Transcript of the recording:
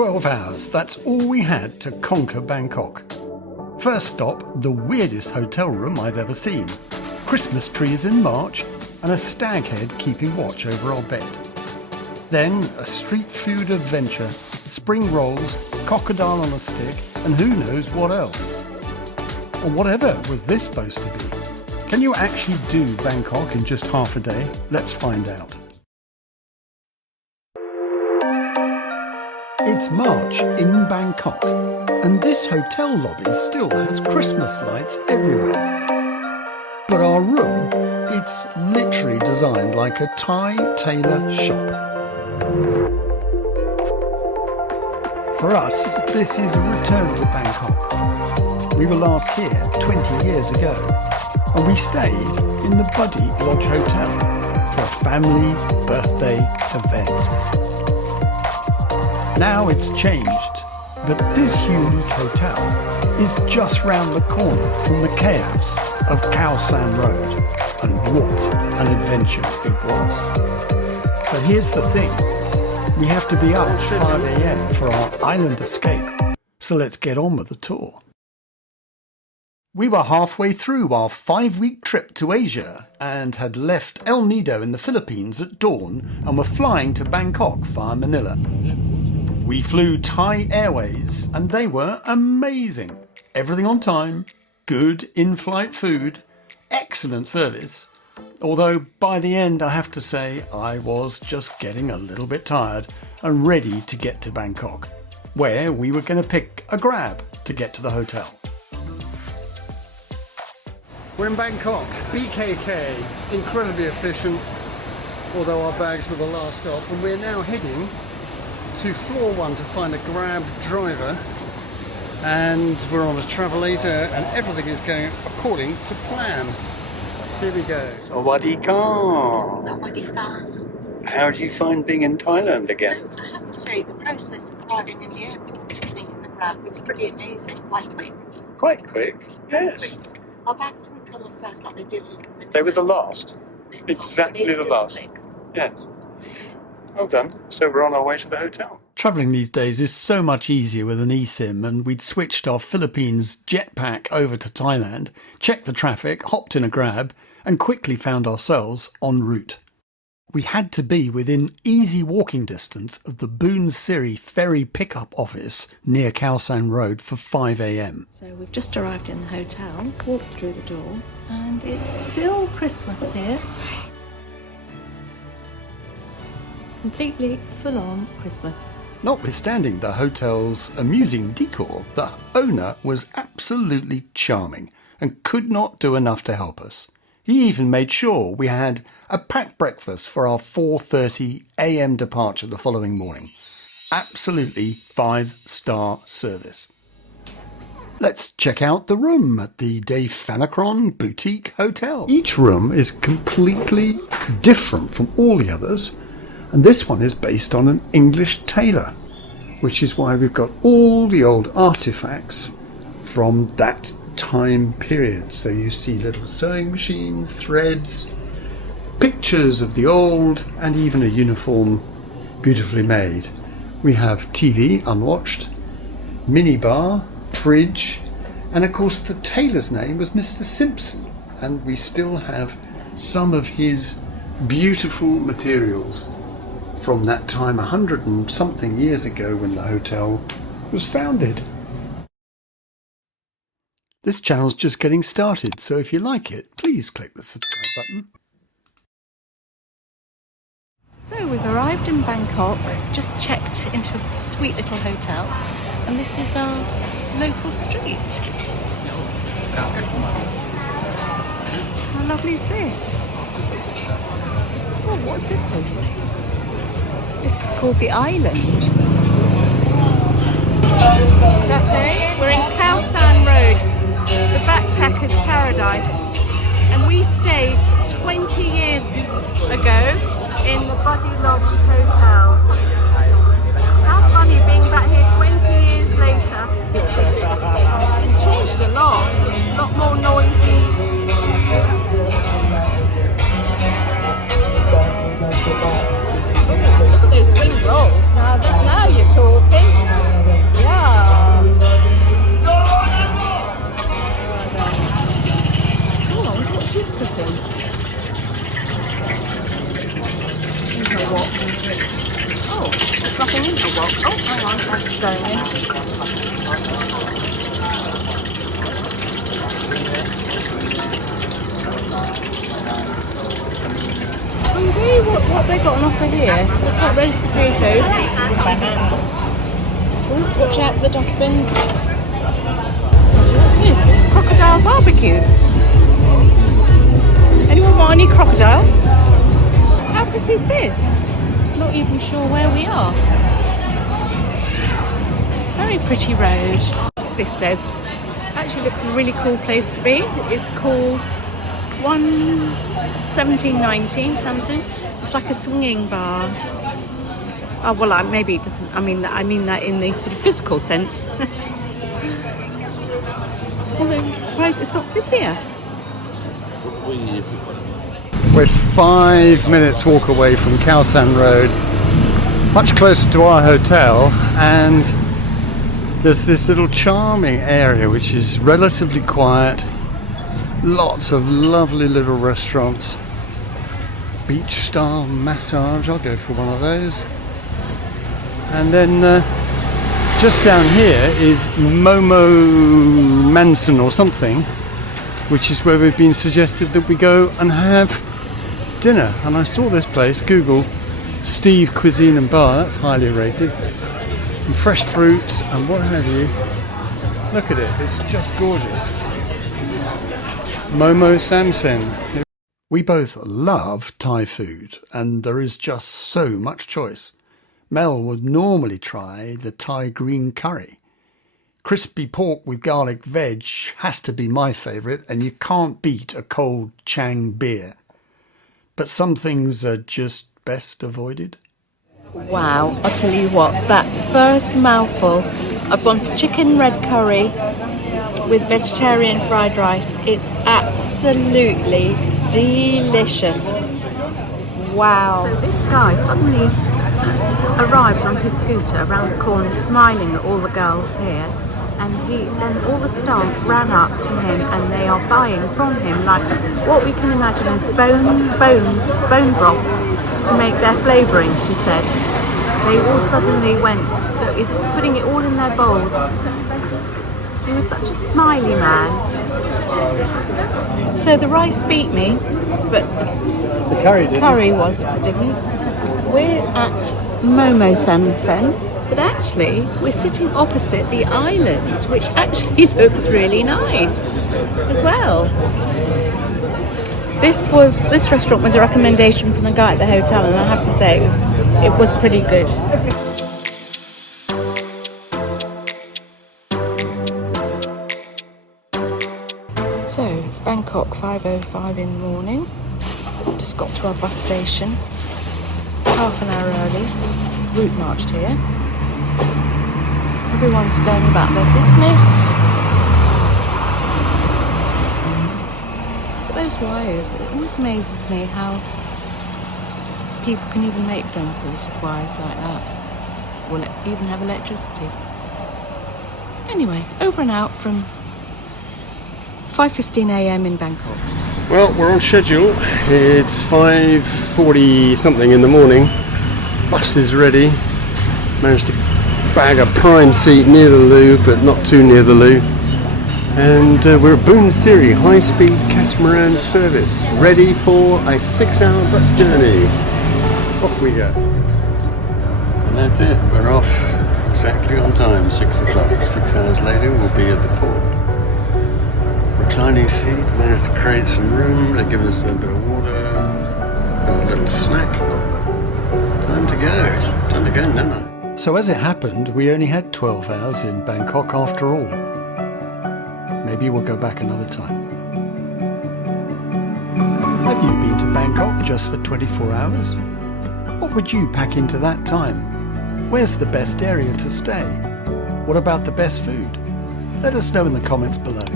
12 hours, that's all we had to conquer Bangkok. First stop, the weirdest hotel room I've ever seen. Christmas trees in March and a stag head keeping watch over our bed. Then a street food adventure, spring rolls, crocodile on a stick, and who knows what else. Or whatever was this supposed to be? Can you actually do Bangkok in just half a day? Let's find out. It's March in Bangkok, and this hotel lobby still has Christmas lights everywhere. But our room, it's literally designed like a Thai tailor shop. For us, this is a return to Bangkok. We were last here 20 years ago, and we stayed in the Buddy Lodge Hotel for a family birthday event. Now it's changed, but this unique hotel is just round the corner from the chaos of Khao San Road, and what an adventure it was. But here's the thing, we have to be up at 5 AM for our island escape, so let's get on with the tour. We were halfway through our 5-week trip to Asia and had left El Nido in the Philippines at dawn and were flying to Bangkok via Manila. We flew Thai Airways and they were amazing. Everything on time, good in-flight food, excellent service. Although by the end I have to say I was just getting a little bit tired and ready to get to Bangkok, where we were going to pick a grab to get to the hotel. We're in Bangkok, BKK, incredibly efficient, although our bags were the last off, and we're now heading to floor 1 to find a grab driver, and we're on a travelator and everything is going according to plan. Here we go. Sawadee ka. Sawadee ka. How do you find being in Thailand again? So I have to say the process of arriving in the airport, getting in the grab was pretty amazing, quite quick. Quite quick, yes. Quick. Our bags didn't come off first like they did in Manila. They were the last. They were Exactly not, the but last. they still quick. Yes. Well done. So we're on our way to the hotel. Travelling these days is so much easier with an eSIM, and we'd switched our Philippines jetpack over to Thailand, checked the traffic, hopped in a grab, and quickly found ourselves en route. We had to be within easy walking distance of the Boon Siri ferry pickup office near Khao San Road for 5 AM. So we've just arrived in the hotel, walked through the door, and it's still Christmas here. Completely full-on Christmas. Notwithstanding the hotel's amusing decor, the owner was absolutely charming and could not do enough to help us. He even made sure we had a packed breakfast for our 4:30 AM departure the following morning. Absolutely 5-star service. Let's check out the room at the Phanakron Boutique Hotel. Each room is completely different from all the others, and this one is based on an English tailor, which is why we've got all the old artifacts from that time period. So you see little sewing machines, threads, pictures of the old, and even a uniform beautifully made. We have TV unwatched, mini bar, fridge, and of course the tailor's name was Mr. Simpson, and we still have some of his beautiful materials from that time 100 and something years ago when the hotel was founded. This channel's just getting started, so if you like it, please click the subscribe button. So we've arrived in Bangkok, just checked into a sweet little hotel, and this is our local street. How lovely is this? Oh, what's this hotel? This is called The Island. Saturday, we're in Khao San Road, the backpacker's paradise, and we stayed 20 years ago in the Buddy Lodge Hotel. How funny being back here 20 years later. It's changed a lot more noisy. Look at those spring rolls. Now you're talking. Oh, hang on, that's going in. Okay, what they got on offer here? Looks like roast potatoes. Ooh, watch out for the dustbins. What's this? Crocodile barbecue. Anyone want any crocodile? How pretty is this? Not even sure where we are. Very pretty road. This says, actually looks a really cool place to be. It's called 1719 something. It's like a swinging bar. Oh well, maybe it doesn't. I mean that in the sort of physical sense. Although I'm surprised it's not busier. We're 5 minutes walk away from Khao San Road, much closer to our hotel, and there's this little charming area which is relatively quiet. Lots of lovely little restaurants. Beach style massage, I'll go for one of those. And then just down here is Momo Samsen or something, which is where we've been suggested that we go and have dinner. And I saw this place, Google Steve Cuisine and Bar, that's highly rated. And fresh fruits and what have you. Look at it, it's just gorgeous. Momo Samsen. We both love Thai food, and there is just so much choice. Mel would normally try the Thai green curry. Crispy pork with garlic veg has to be my favourite, and you can't beat a cold Chang Beer. But some things are just best avoided. Wow, I'll tell you what, that first mouthful, I've gone for chicken red curry with vegetarian fried rice. It's absolutely delicious. Wow. So this guy suddenly arrived on his scooter around the corner smiling at all the girls here, and then all the staff ran up to him and they are buying from him like what we can imagine as bone broth to make their flavouring, she said. They all suddenly went, he's putting it all in their bowls. He was such a smiley man. So the rice beat me, but The curry didn't. Curry didn't. We're at Momo Samsen, but actually we're sitting opposite the island, which actually looks really nice as well. This restaurant was a recommendation from the guy at the hotel, and I have to say it was pretty good. So it's Bangkok, 5:05 in the morning. Just got to our bus station, half an hour early, route marched here. Everyone's going about their business. But those wires, it always amazes me how people can even make phone calls with wires like that, or even have electricity. Anyway, over and out from 5:15 a.m. in Bangkok. Well, we're on schedule. It's 5:40 something in the morning. Bus is ready. Managed to bag a prime seat near the loo, but not too near the loo. And we're at Boon Siri high-speed catamaran service, ready for a 6-hour bus journey. Off we go. And that's it. We're off exactly on time, 6 o'clock. 6 hours later, we'll be at the port. Reclining seat, managed to create some room. They give us a bit of water and a little snack. Time to go, Nana. So as it happened, we only had 12 hours in Bangkok after all. Maybe we'll go back another time. Have you been to Bangkok just for 24 hours? What would you pack into that time? Where's the best area to stay? What about the best food? Let us know in the comments below.